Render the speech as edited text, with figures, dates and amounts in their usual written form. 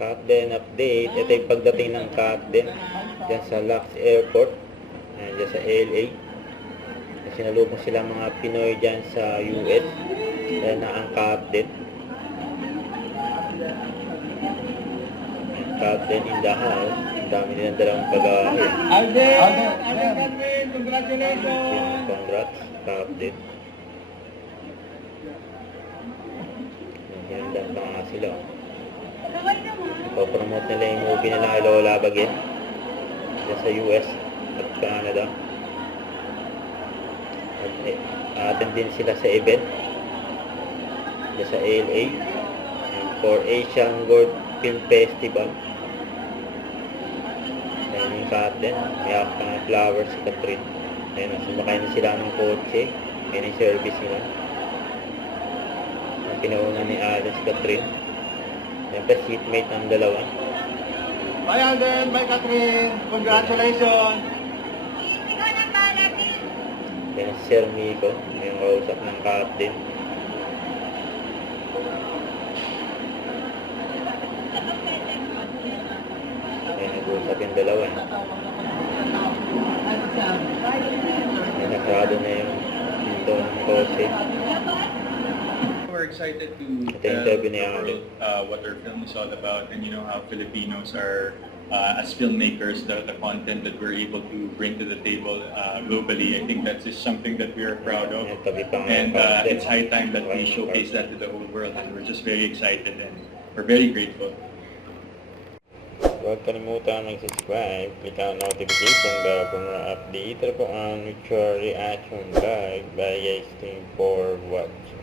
Captain update. Ito yung pagdating ng Captain dyan sa Lux Airport. Ayan, dyan sa LA. Sinalubong sila mga Pinoy dyan sa US. Ayan na ang Captain. Captain in the house. Ang dami nilang dalang bagahe. Alden, congratulations! Ayan, congrats, Captain. Hinandaan pa nga sila. Ipopromote nila yung movie nila kay Lola Bagin dyan sa US at Canada. Attend din sila sa event dyan sa LA for Asian World Film Festival. Ayan yung Captain, may hawak pa ng flowers si Catherine. Ayan, sumakay na sila ng kotse. Ayan yung service nila. Pinauna ni Alden si Catherine. Yan pa, seatmate ng dalawa. Bye Alden, bye Catherine, congratulations! Yan si Sir Miko, yung kausap ng Captain. Yan, nag-uusap yung dalawa. Yan, nakrado na yung pinto ng kotse. We're excited to Ito yung tell interview ni the Alden. world what our film is all about, and you know how Filipinos are as filmmakers, the content that we're able to bring to the table globally. I think that's just something that we are proud of, Yan, tabi pa nga yung and Captain. it's high time that we showcase that to the whole world, and we're just very excited and we're very grateful. Huwag kalimutan mag-subscribe, click ang notification bell para ma-update po ang mutual reaction live by guys. Thank for watching.